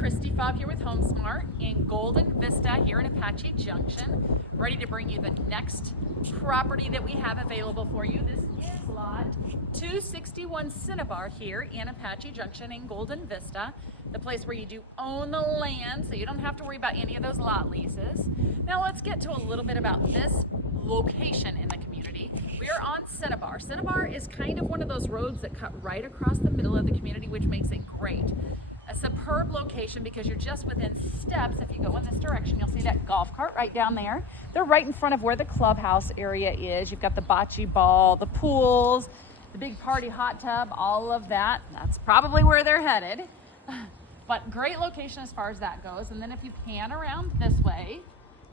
Kristiefalb here with HomeSmart in Golden Vista here in Apache Junction, ready to bring you the next property that we have available for you. This is lot 261 Cinnabar here in Apache Junction in Golden Vista, the place where you do own the land, so you don't have to worry about any of those lot leases. Now let's get to a little bit about this location in the community. We are on Cinnabar. Cinnabar is kind of one of those roads that cut right across the middle of the community, which makes it great. A superb location because you're just within steps. If you go in this direction, you'll see that golf cart right down there. They're right in front of where the clubhouse area is. You've got the bocce ball, the pools, the big party hot tub, all of that. That's probably where they're headed. But great location as far as that goes. And then if you pan around this way,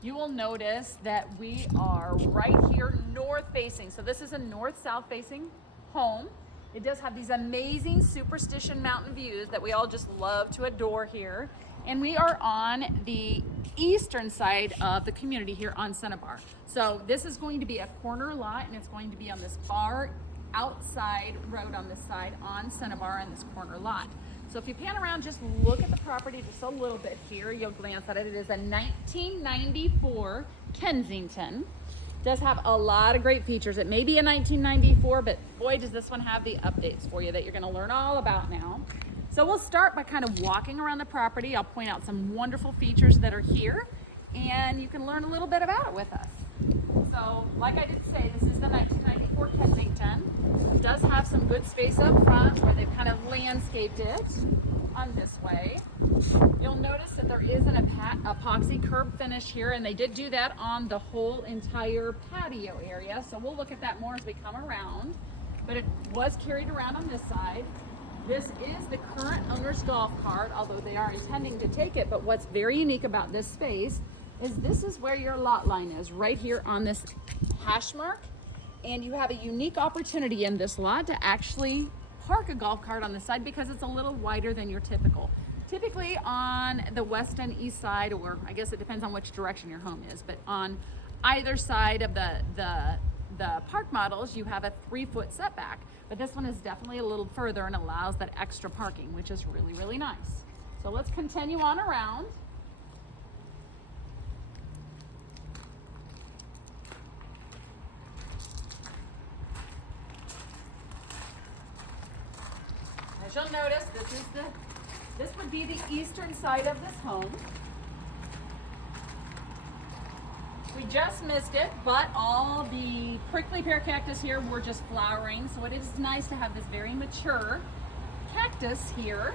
you will notice that we are right here north facing. So this is a north-south facing home. It does have these amazing Superstition mountain views that we all just love to adore here. And we are on the eastern side of the community here on Cinnabar. So this is going to be a corner lot, and it's going to be on this far outside road on this side on Cinnabar on this corner lot. So if you pan around, just look at the property just a little bit here. You'll glance at it. It is a 1994 Kensington. Does have a lot of great features. It may be a 1994, but boy, does this one have the updates for you that you're going to learn all about now. So we'll start by kind of walking around the property. I'll point out some wonderful features that are here, and you can learn a little bit about it with us. So like I did say, this is the 1994 Kensington. It does have some good space up front where they've kind of landscaped it on this way. You'll notice that there is an epoxy curb finish here, and they did do that on the whole entire patio area. So we'll look at that more as we come around. But it was carried around on this side. This is the current owner's golf cart, although they are intending to take it. But what's very unique about this space is this is where your lot line is, right here on this hash mark. And you have a unique opportunity in this lot to actually park a golf cart on the side because it's a little wider than your typical. Typically on the west and east side, or I guess it depends on which direction your home is, but on either side of the park models, you have a 3-foot setback. But this one is definitely a little further and allows that extra parking, which is really, really nice. So let's continue on around. As you'll notice, this would be the eastern side of this home. We just missed it, but all the prickly pear cactus here were just flowering, so it is nice to have this very mature cactus here.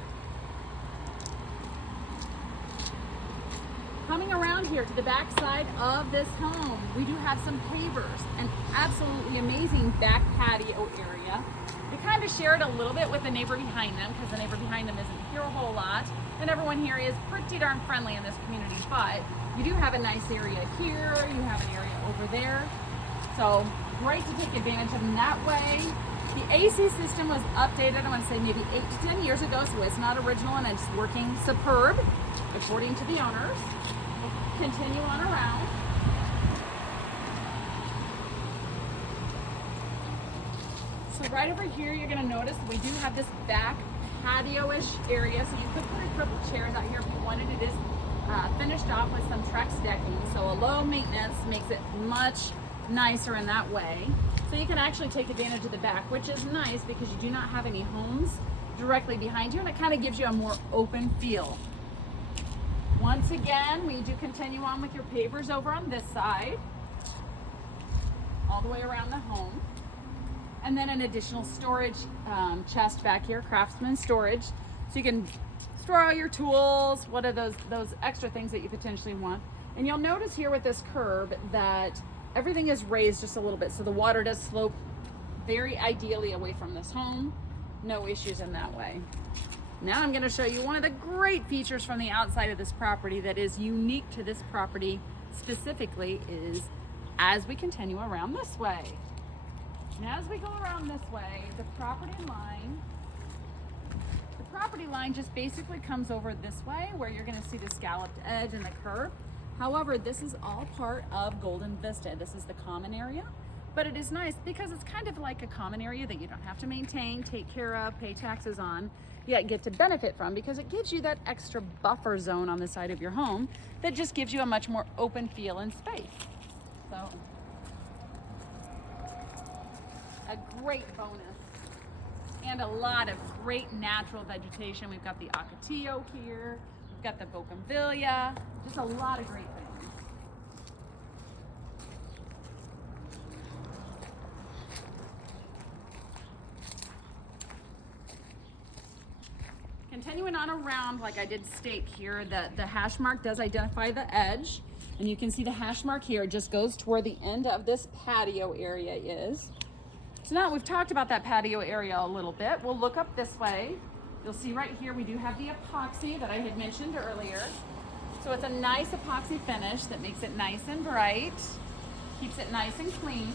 Coming around here to the back side of this home, we do have some pavers, an absolutely amazing back patio area. We kind of share it a little bit with the neighbor behind them because the neighbor behind them isn't here a whole lot, and everyone here is pretty darn friendly in this community. But you do have a nice area here, you have an area over there, so great to take advantage of them that way. The AC system was updated, I want to say maybe 8 to 10 years ago, so it's not original and it's working superb according to the owners. We'll continue on around. So right over here, you're going to notice we do have this back patio-ish area, so you could put a couple chairs out here if you wanted. It is finished off with some Trex decking, so a low maintenance makes it much nicer in that way. So you can actually take advantage of the back, which is nice because you do not have any homes directly behind you, and it kind of gives you a more open feel. Once again, we do continue on with your pavers over on this side, all the way around the home. And then an additional storage chest back here, craftsman storage. So you can store all your tools, what are those extra things that you potentially want. And you'll notice here with this curb that everything is raised just a little bit. So the water does slope very ideally away from this home. No issues in that way. Now I'm gonna show you one of the great features from the outside of this property that is unique to this property specifically is as we continue around this way. And as we go around this way, the property line just basically comes over this way where you're going to see the scalloped edge and the curb. However, this is all part of Golden Vista. This is the common area, but it is nice because it's kind of like a common area that you don't have to maintain, take care of, pay taxes on. yet get to benefit from, because it gives you that extra buffer zone on the side of your home that just gives you a much more open feel and space. So, a great bonus. And a lot of great natural vegetation. We've got the Ocotillo here, we've got the bougainvillea, just a lot of great things. Continuing on around, like I did state here, the hash mark does identify the edge, and you can see the hash mark here. It just goes to where the end of this patio area is. So now we've talked about that patio area a little bit. We'll look up this way. You'll see right here we do have the epoxy that I had mentioned earlier. So it's a nice epoxy finish that makes it nice and bright, keeps it nice and clean.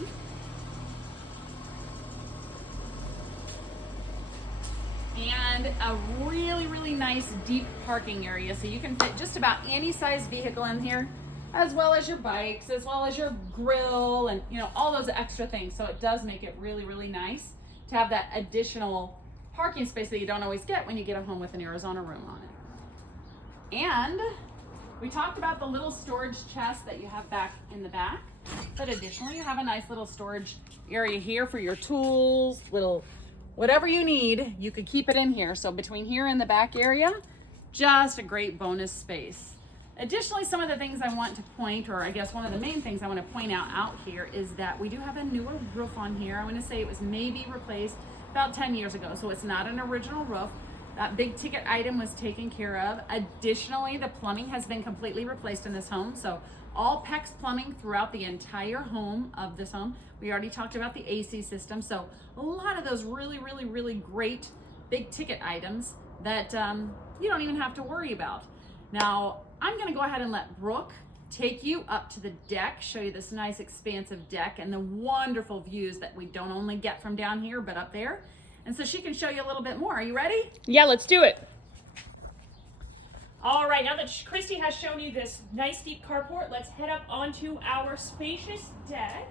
And a really, really nice deep parking area, so you can fit just about any size vehicle in here, as well as your bikes, as well as your grill, and all those extra things. So it does make it really, really nice to have that additional parking space that you don't always get when you get a home with an Arizona room on it. And we talked about the little storage chest that you have back in the back, but additionally you have a nice little storage area here for your tools, little whatever you need, you could keep it in here. So between here and the back area, just a great bonus space. Additionally, some of the things I want to point, or I guess one of the main things I want to point out here, is that we do have a newer roof on here. I want to say it was maybe replaced about 10 years ago, so it's not an original roof. That big ticket item was taken care of. Additionally, the plumbing has been completely replaced in this home, so all PEX plumbing throughout the entire home of this home. We already talked about the AC system, so a lot of those really, really, really great big ticket items that you don't even have to worry about. Now, I'm gonna go ahead and let Brooke take you up to the deck, show you this nice expansive deck and the wonderful views that we don't only get from down here, but up there. And so she can show you a little bit more. Are you ready? Yeah, let's do it. All right, now that Kristie has shown you this nice deep carport, let's head up onto our spacious deck.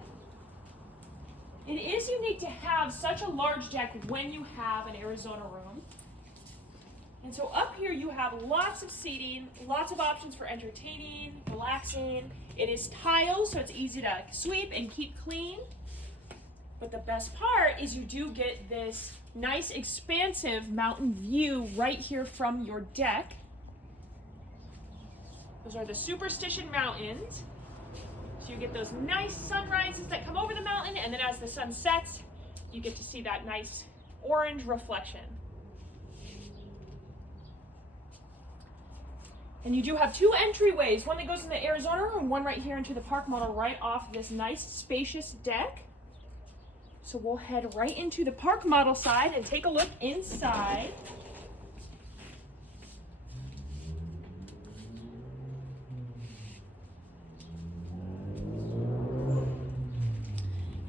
It is unique to have such a large deck when you have an Arizona room. And so up here you have lots of seating, lots of options for entertaining, relaxing. It is tile, so it's easy to sweep and keep clean. But the best part is you do get this nice expansive mountain view right here from your deck. Those are the Superstition Mountains. So you get those nice sunrises that come over the mountain, and then as the sun sets, you get to see that nice orange reflection. And you do have two entryways, one that goes in the Arizona room, one right here into the park model right off this nice spacious deck. So we'll head right into the park model side and take a look inside.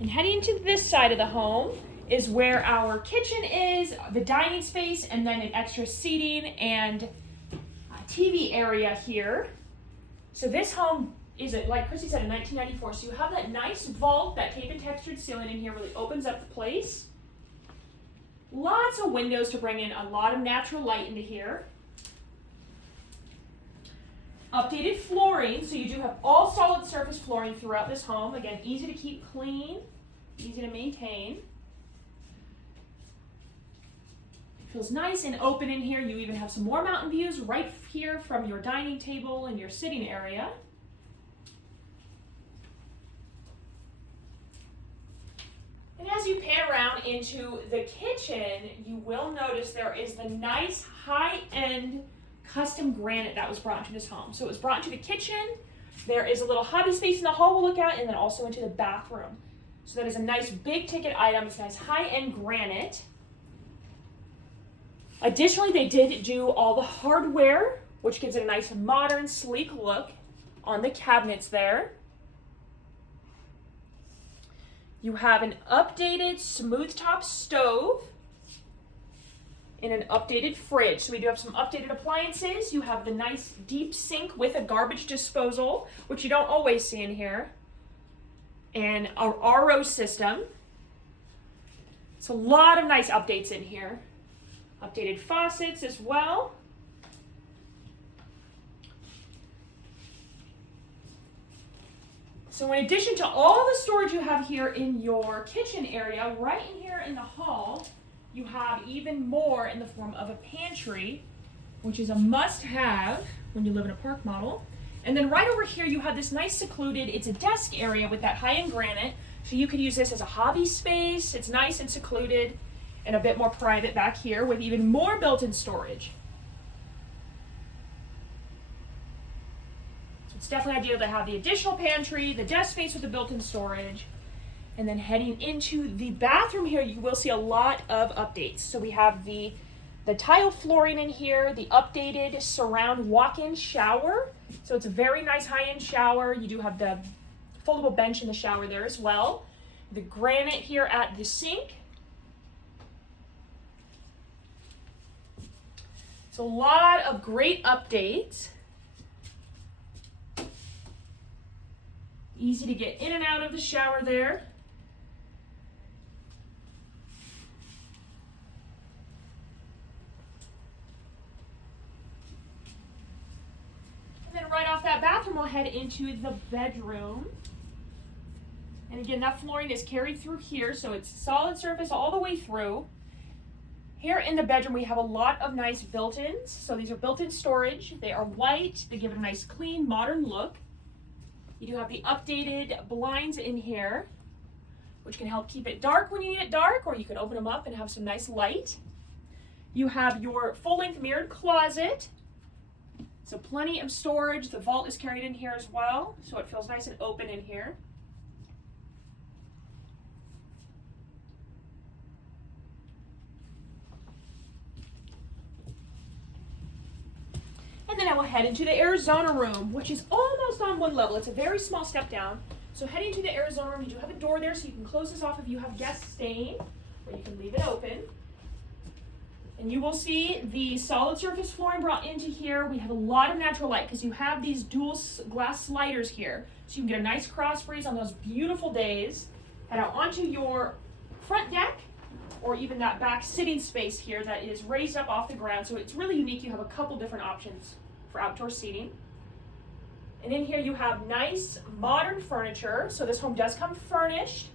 And heading to this side of the home is where our kitchen is, the dining space, and then an extra seating and TV area here. So this home is, like Kristie said, in 1994. So you have that nice vault, that tape and textured ceiling in here really opens up the place. Lots of windows to bring in a lot of natural light into here. Updated flooring, so you do have all solid surface flooring throughout this home. Again, easy to keep clean, easy to maintain. Feels nice and open in here. You even have some more mountain views right here from your dining table and your sitting area. And as you pan around into the kitchen, you will notice there is the nice high-end custom granite that was brought into this home. So it was brought into the kitchen. There is a little hobby space in the hall we'll look at, and then also into the bathroom. So that is a nice big ticket item. It's nice high-end granite. Additionally, they did do all the hardware, which gives it a nice modern, sleek look on the cabinets there. You have an updated smooth top stove and an updated fridge. So we do have some updated appliances. You have the nice deep sink with a garbage disposal, which you don't always see in here, and our RO system. It's a lot of nice updates in here. Updated faucets as well. So in addition to all the storage you have here in your kitchen area, right in here in the hall, you have even more in the form of a pantry, which is a must-have when you live in a park model. And then right over here you have this nice secluded, it's a desk area with that high-end granite, so you could use this as a hobby space. It's nice and secluded and a bit more private back here with even more built-in storage. It's definitely ideal to have the additional pantry, the desk space with the built-in storage, and then heading into the bathroom here, you will see a lot of updates. So we have the tile flooring in here, the updated surround walk-in shower. So it's a very nice high-end shower. You do have the foldable bench in the shower there as well. The granite here at the sink. So a lot of great updates. Easy to get in and out of the shower there. And then right off that bathroom, we'll head into the bedroom. And again, that flooring is carried through here, so it's solid surface all the way through. Here in the bedroom, we have a lot of nice built-ins. So these are built-in storage. They are white. They give it a nice, clean, modern look. You do have the updated blinds in here, which can help keep it dark when you need it dark, or you can open them up and have some nice light. You have your full-length mirrored closet. So plenty of storage. The vault is carried in here as well, so it feels nice and open in here. And then I will head into the Arizona room, which is almost on one level. It's a very small step down. So heading to the Arizona room, you do have a door there, so you can close this off if you have guests staying, or you can leave it open. And you will see the solid surface flooring brought into here. We have a lot of natural light because you have these dual glass sliders here. So you can get a nice cross breeze on those beautiful days. Head out onto your front deck, or even that back sitting space here that is raised up off the ground. So it's really unique. You have a couple different options for outdoor seating. And in here you have nice modern furniture. So this home does come furnished.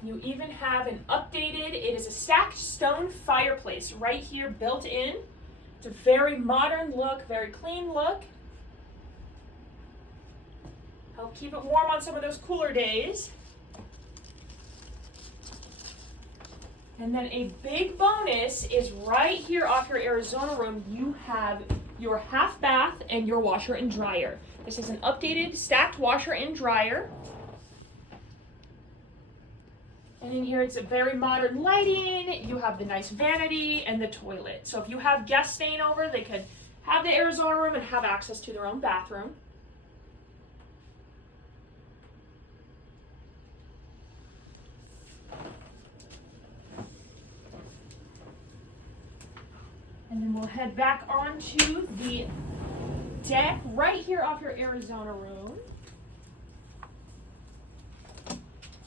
And you even have an updated, it is a stacked stone fireplace right here built in. It's a very modern look, very clean look. Help keep it warm on some of those cooler days. And then a big bonus is right here off your Arizona room, you have your half bath and your washer and dryer. This is an updated stacked washer and dryer. And in here, it's a very modern lighting. You have the nice vanity and the toilet. So if you have guests staying over, they could have the Arizona room and have access to their own bathroom. And then we'll head back onto the deck right here off your Arizona room.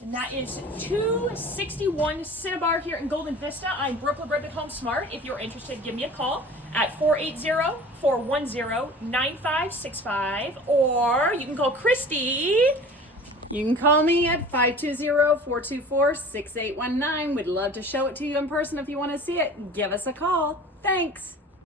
And that is 261 Cinnabar here in Golden Vista. I'm Brooke, LaBrake with HomeSmart. If you're interested, give me a call at 480-410-9565. Or you can call Kristie. You can call me at 520-424-6819. We'd love to show it to you in person if you want to see it. Give us a call. Thanks.